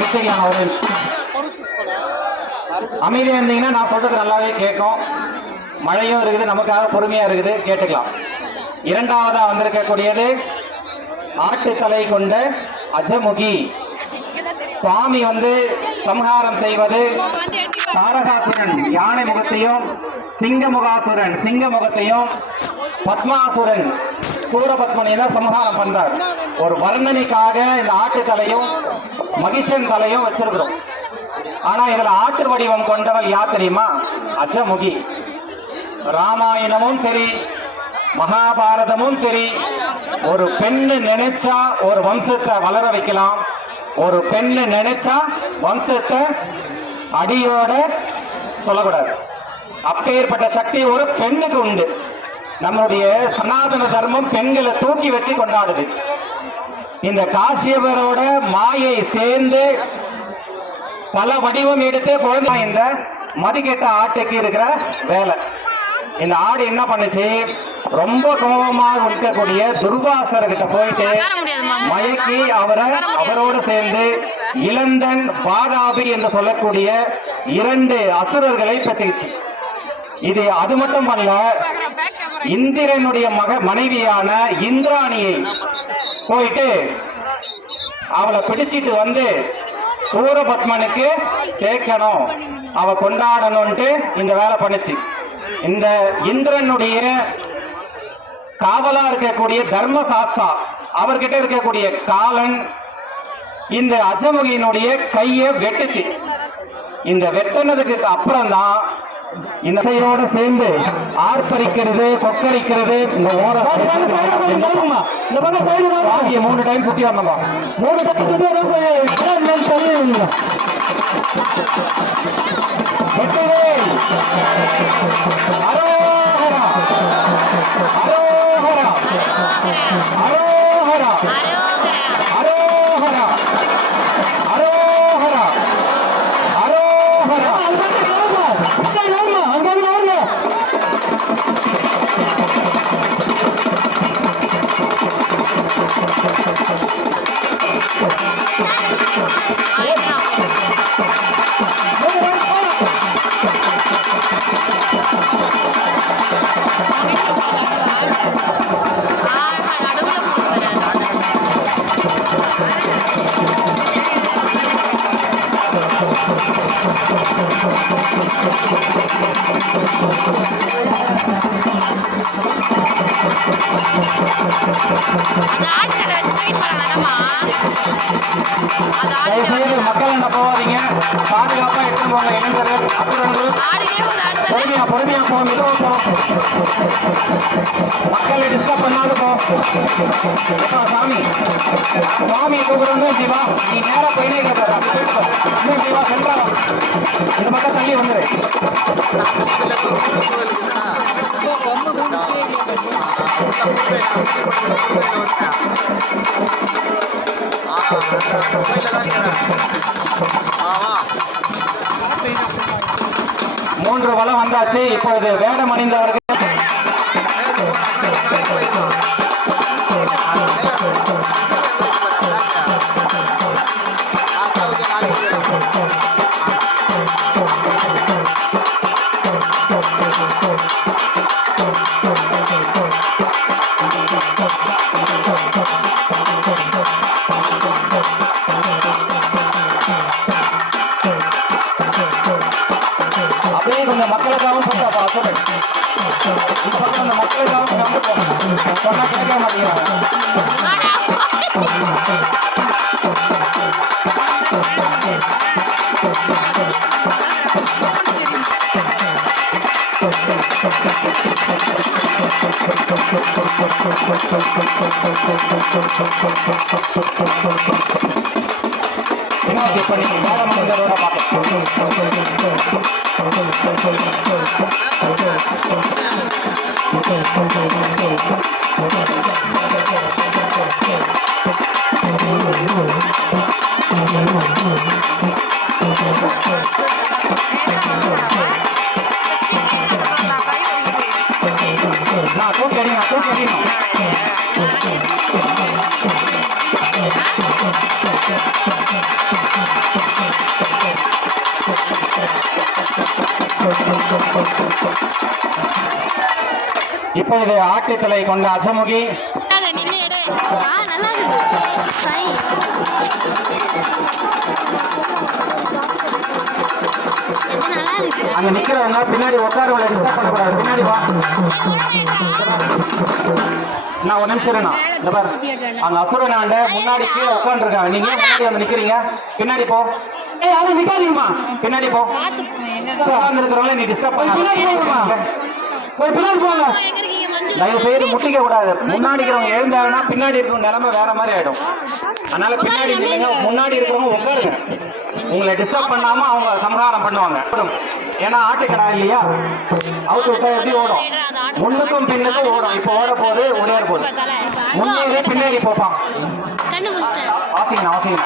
நிச்சயம் ஒரு நிமிஷம் அமைதியா இருந்தீங்கன்னா நான் சொல்றது நல்லாவே கேட்கும். மழையும் இருக்குது, நமக்காக பொறுமையா இருக்குது, கேட்டுக்கலாம். இரண்டாவதா வந்திருக்கக்கூடியது ஆட்டுத்தலை கொண்ட அஜமுகி சுவாமி சம்ஹாரம் செய்வது தாரகாசுரன் யானை முகத்தையும், சிங்கமுகாசுரன் சிங்க முகத்தையும், பத்மாசுரன் சூரபத்மனை சம்ஹாரம் பண்றார். ஒரு வர்ணனைக்காக இந்த ஆட்டுத்தலையும் மகிஷன் தலையும் வச்சிருக்கிறோம். ஆனா இதுல ஆட்டு வடிவம் கொண்டவள் யார் தெரியுமா? அஜமுகி. ராமாயணமும் சரி, மகாபாரதமும் சரி, ஒரு பெண்ணு நினைச்சா ஒரு வம்சத்தை வளர வைக்கலாம். ஒரு பெண்ணு நினைச்சா வம்சத்தை அடியோட சொல்லக்கூடாது. அப்பேற்பட்ட சக்தி ஒரு பெண்ணுக்கு உண்டு. நம்மளுடைய சனாதன தர்மம் பெண்களை தூக்கி வச்சு கொண்டாடுது. இந்த காசியபரோட மாயை சேர்ந்து பல வடிவம் எடுத்து குழந்தை இந்த மதிக்கெட்ட ஆட்டுக்கு இருக்கிற வேலை. இந்த ஆடு என்ன பண்ணுச்சு? ரொம்ப கோபமாக இருக்கக்கூடிய துர்வாசர்கிட்ட போயிட்டு மயக்கி அவரோடு சேர்ந்து இளந்தன் பாதாபி என்று சொல்லக்கூடிய 2 அசுரர்களை பெற்றுச்சு. இது அது மட்டும் அல்ல, இந்திரனுடைய மனைவியான இந்திராணியை போயிட்டு அவளை பிடிச்சிட்டு சூரபத்மனுக்கு சேர்க்கணும், அவ கொண்டாடணும்ட்டு இந்த வேலை பண்ணுச்சு. இந்த இந்திரனுடைய காவலா இருக்கக்கூடிய தர்மசாஸ்தா அவர்கிட்ட இருக்கக்கூடிய காலன் இந்த அஜமுகியினுடைய கையை வெட்டுச்சு. இந்த வெட்டினதுக்கு அப்புறம் தான் இந்த இசையோட சேர்ந்து ஆர்ப்பரிக்கிறது, கொக்கரிக்கிறது. இந்த 3 டைம் சுத்தி வரணுமா? 3 தட்டு சுத்தி அரோஹரா அரோஹரா அரோஹரா அரோஹரா அரோஹரா அரோஹரா. மக்கள் என்ன போவாதீங்க, பாதுகாப்பா எடுத்து போங்க. இளைஞர்கள் அசுரர்கள் பொறுமையா போ, மெதுவா போ, மக்களை டிஸ்டர்ப் பண்ணாத போ. சாமி சுவாமியை கூப்பிடுறது சிவா, நீ நேரா போயினே கேட்காத, இன்னும் சிவா சென்றா இந்த பக்கம் தள்ளி வந்துரு. மூன்று வளம் வந்தாச்சு. இப்போது வேடம் அணிந்தவர்கள் கொஞ்சம் மக்களுக்காகவும் சொன்னா மக்களுக்காகவும் சொன்னா கேட்க மாட்டேங்கிறாங்க. இப்ப நீங்க வேற மனிதரோட இப்பொழுது ஆட்டுத்தலை கொண்ட அசமுகி அங்க நிக்கிறவங்க பின்னாடி உட்காரவங்களை டிஸ்டர்ப் பண்ணக்கூடாது. பின்னாடி வா. நான் ஒரு நிமிஷம் இருண்ணா. இந்த பாரு, அங்க அசுரனாண்ட முன்னாடி கீழே உட்காந்துருக்காங்க. நீங்க முன்னாடி வந்து நிக்கிறீங்க. பின்னாடி போ. ஏய், அது நிக்காதீங்கம்மா. பின்னாடி போ. உட்கார்ந்து இருக்கிறவங்கள நீ டிஸ்டர்ப் பண்ண. பின்னாடி போங்க. தயவு செய்து முட்டிக்க கூடாது. முன்னாடி இருக்கிறவங்க எழுந்தாங்கன்னா பின்னாடி இருக்கிற நிலைமை வேற மாதிரி ஆயிடும். அதனால பின்னாடி நில்லுங்க. முன்னாடி இருக்கிறவங்க உட்காருங்க. உங்களை டிஸ்டர்ப் பண்ணாம அவங்க சம்ஹாரம் பண்ணுவாங்க. ஏன்னா ஆட்டுக்கடா இல்லையா, அவுட்டு விட்டா எப்படி ஓடும்? முன்னுக்கும் பின்னுக்கும் ஓடும். இப்போ ஓட போது ஒரே போது முன்னேறி பின்னாடி போப்பான். வாசிங்க வாசிங்க.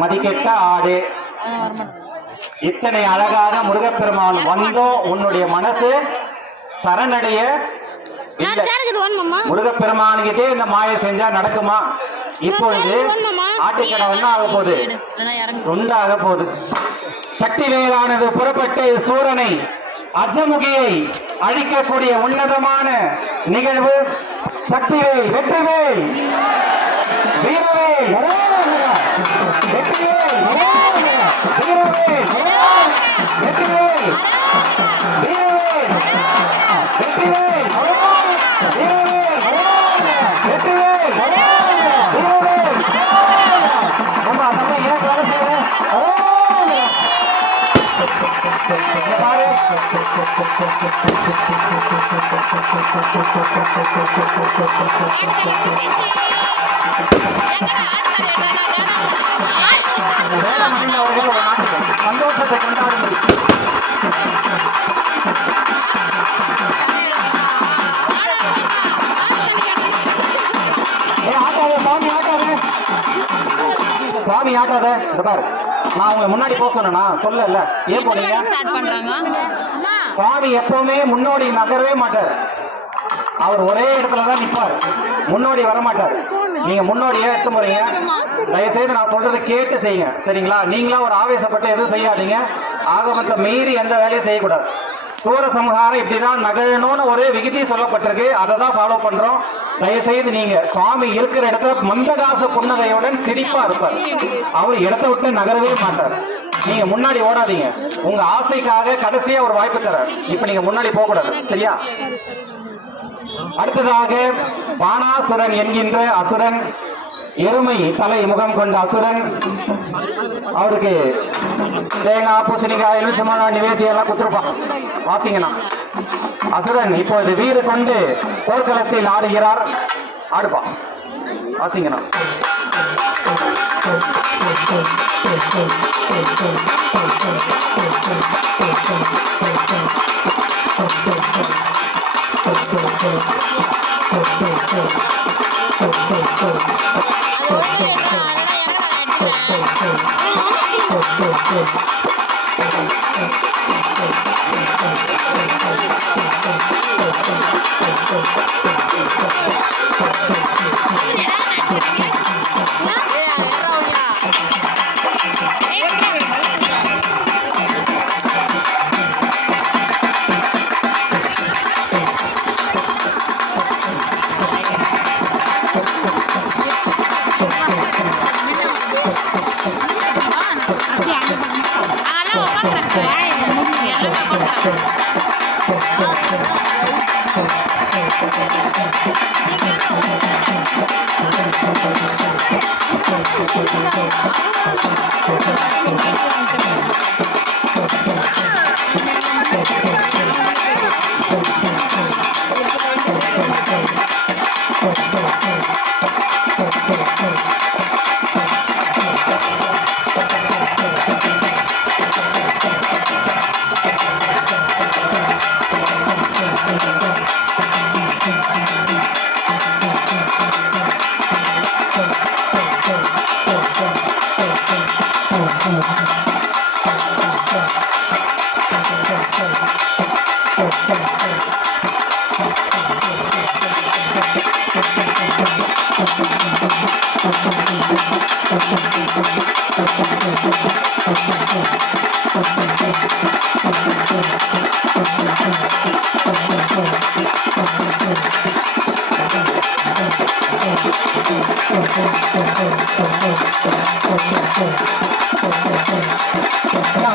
மதிக்கெட்ட ஆடு, இத்தனை அழகாக முருகப்பெருமான் வந்தோ உன்னுடைய மனசு சரணடைய. முருகப்பெருமான்கிட்டே இந்த மாயை செஞ்சா நடக்குமா? இப்பொழுது ஆட்டுக்கடை ஒண்ணு ஆக போகுது, ரெண்டாக போகுது. சக்தி வேலானது புறப்பட்டு சூரனை அசமுகியை அழிக்கக்கூடிய உன்னதமான நிகழ்வு. சக்திவேல், வெற்றிவேல், வீரவேல், வெற்றிவேல், வீரவேல், வெற்றிவேல், வீரவேல், வெற்றிவேல், வீரவேல், வெற்றிவேல், வீரவேல். நம்ம நம்ம ஏன் வேலை செய்யறேன்? சந்தோஷத்தை கொண்டாடுங்கள். சுவாமி ஆட்டாத. பாரு, நான் உங்களை முன்னாடி போக சொன்னா சொல்லல. ஏன் போனீங்க? சுவாமி எப்பவுமே முன்னோடி நகரவே மாட்டார். அவர் ஒரே இடத்துலதான் நிற்பார், முன்னோடி வரமாட்டார். நீங்க முன்னோடியே எடுத்து போறீங்க. தயவுசெய்து நான் சொல்றதை கேட்டு செய்யுங்க, சரிங்களா? நீங்களா ஒரு ஆவேசப்பட்டு எதுவும் செய்யாதீங்க. ஆகமத்தை மீறி எந்த வேலையும் செய்யக்கூடாது. சூரசம்ஹாரம் இப்படிதான் நகழணும்னு ஒரு விகுதி சொல்லப்பட்டிருக்கு, அதை தான் ஃபாலோ பண்றோம். தயவுசெய்து நீங்க சுவாமி இருக்கிற இடத்துல மந்தகாச புன்னகையுடன் சிரிப்பா இருப்பார். அவர் இடத்த விட்டு நகரவே மாட்டார். நீங்க முன்னாடி ஓடாதீங்க. உங்க ஆசைக்காக கடைசியா ஒரு வாய்ப்பு தர. இப்ப நீங்க முன்னாடி போக கூடாது, சரியா? அடுத்ததாக பானாசுரன் என்கின்ற அசுரன், எருமை தலை முகம் கொண்ட அசுரன். அவருக்கு தேங்காய், பூசணிக்காய், எலுமிச்சம்பழம், நிவேத்தியம் எல்லாம் கொடுத்துருப்பான். வாசிங்கண்ணா. அசுரன் இப்போது வீறு கொண்டு போர்க்களத்தில் ஆடுகிறார். ஆடுப்பான். வாசிங்கண்ணா.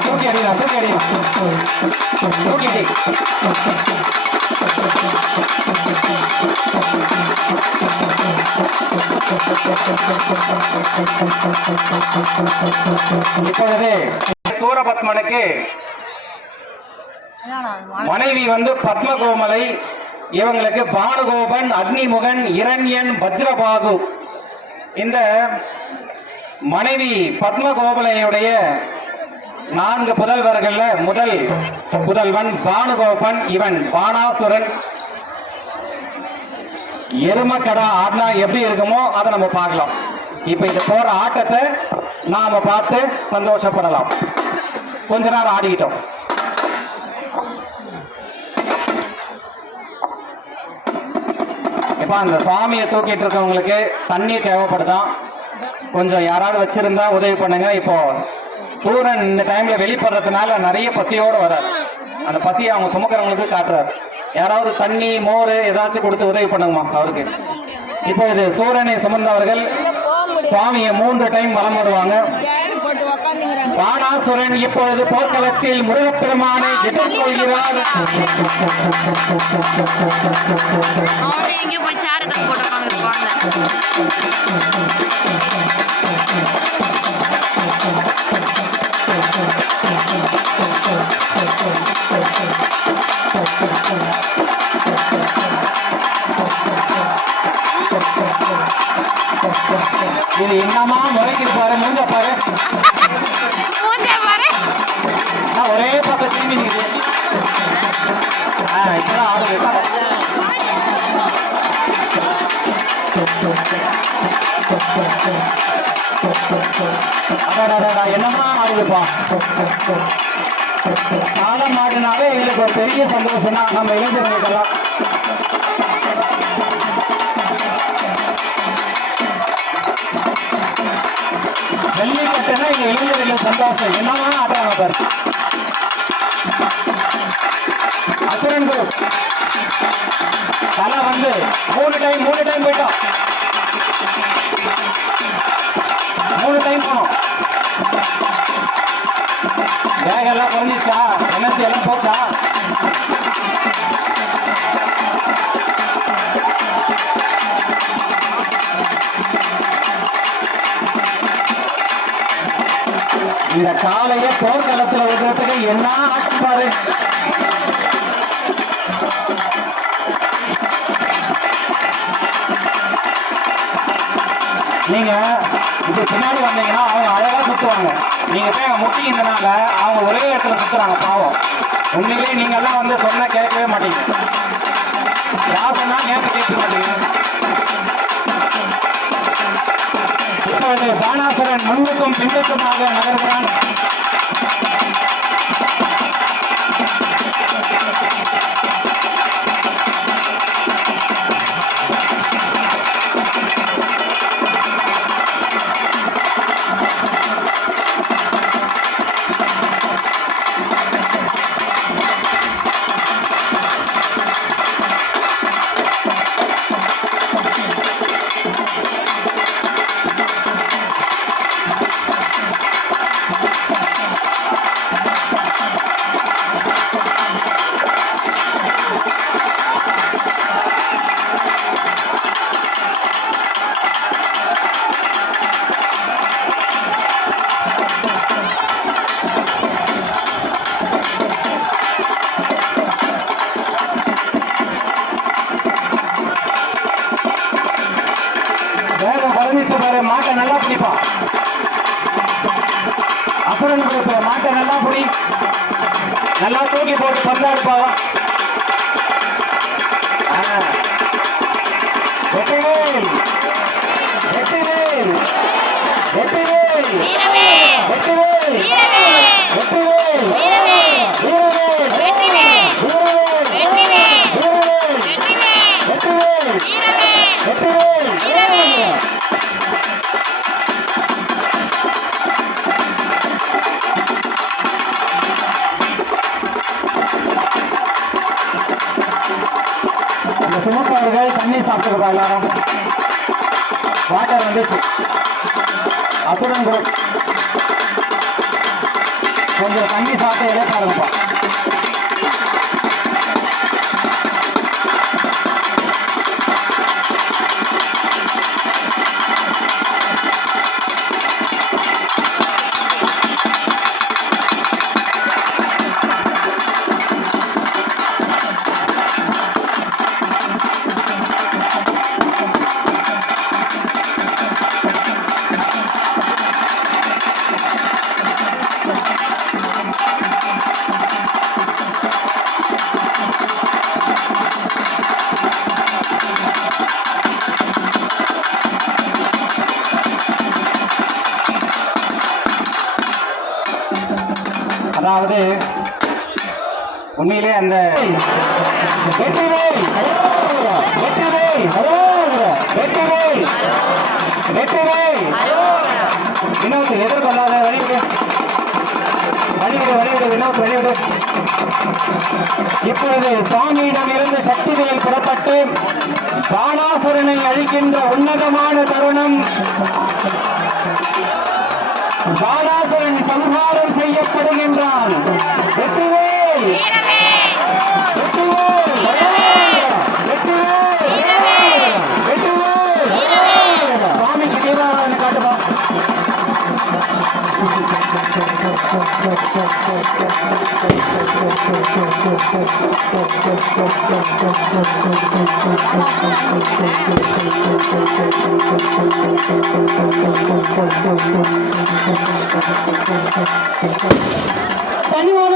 தூக்கி அடிக்கலாம் தூக்கி அடிக்கலாம் தூக்கி அடி. இப்பொழுது சூரபத்மனுக்கு மனைவி வந்து பத்மகோமலை, இவங்களுக்கு பானுகோபன், அக்னிமுகன், இரண்யன், வஜ்ரபாகு. இந்த மனைவி பத்மகோபலையுடைய 4 புதல்வர்கள் முதல் புதல்வன் பானுகோபன். இவன் பானாசுரன். எருமக்கடா ஆடினா எப்படி இருக்குமோ அதை நம்ம பார்க்கலாம். இப்ப இது போற ஆட்டத்தை நாம பார்த்து சந்தோஷப்படலாம். கொஞ்ச நேரம் ஆடிக்கிட்டோம். இப்ப அந்த சுவாமியை தூக்கிட்டு இருக்கவங்களுக்கு தண்ணி தேவைப்படுதான், கொஞ்சம் யாராவது வச்சிருந்தா உதவி பண்ணுங்க. இப்போ சூரன் இந்த டைம்ல வெளிப்படுறதுனால நிறைய பசியோடு வரார். அந்த பசியை அவங்க சுமக்கிறவங்களுக்கு காட்டுறாரு. யாராவது தண்ணி மோர் ஏதாச்சும் கொடுத்து உதவி பண்ணுங்கம்மா அவருக்கு. இப்போ இது சூரனை சுமந்தவர்கள் சுவாமியை 3 டைம் வலம் வருவாங்க. பானாசுரன் இப்பொழுது போர்க்களத்தில் முருகப்பெருமானை எதிர்கொள்கிறார். இது என்னமா முறைக்கு பாரு, மூஞ்ச பாரு, ஒரே பக்கம் திரும்பி நிக்குது. இப்பதான் ஆடுது. என்னமா ஆடுதுப்பா. காலம் மாட்டினாலே எங்களுக்கு ஒரு பெரிய சந்தோஷம் தான் நம்ம இளைஞர்களுக்கெல்லாம். ஜல்லிக்கட்டுனா எங்க இளைஞர்களுக்கு சந்தோஷம். என்னமா ஆடுறாங்க பாரு. அசுரன் குரூப் தலை வந்து 3 டைம் போயிட்டோம். 3 டைம் போனோம். பேக் எல்லாம் குறைஞ்சிச்சா, எனர்ஜி எல்லாம் போச்சா? இந்த காலையை போர்க்களத்தில் விடுறதுக்கு என்ன ஆட்டம் பாரு. நீங்க இது பின்னாடி வந்தீங்கன்னா அவங்க அழகா சுத்துவாங்க. நீங்க போய் முட்டிங்கனால அவங்க ஒரே இடத்துல சுத்துறாங்க பாவம். உண்மையிலேயே நீங்க எல்லாம் வந்து சொன்னா கேட்கவே மாட்டீங்க. யார் சொன்னா ஏன் கேட்க மாட்டீங்க. இப்பொழுது பானாசுரன் முன்னுக்கும் பின்னுக்குமாக நகர்கிறான். மாட்டை நல்லா பிடிப்பான். அசுரன் குரூப் மாட்டை நல்லா பிடி, நல்லா தூக்கி போட்டு பந்தாடுப்பாவா. வெற்றிவேல் வெற்றிவேல் வெற்றிவேல் வெற்றிவேல் வெற்றிவேல் வெற்றிவேல் அவர்கள் தண்ணி சாப்பிட்டுருப்பா எல்லாரும். வாட்டர் வந்துச்சு. அசுரன் குரல் கொஞ்சம் தண்ணி சாப்பிட்டு இழைப்பாருங்கப்பா. அதாவது உண்மையிலே அந்த வினோத் எதிர்கொள்ளாத வழிவிடு வினோத் வழிவிடு. இப்பொழுது சுவாமியிடம் இருந்து சக்திவேல் புறப்பட்டு பாணாசுரனை அழிக்கின்ற உன்னதமான தருணம். பாணாசுரன் சம்ஹாரம் செய்யப்படுகின்றான். சுவாமிக்கு தீபாவளி காட்டுமா? தனியான